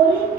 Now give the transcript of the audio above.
Hoy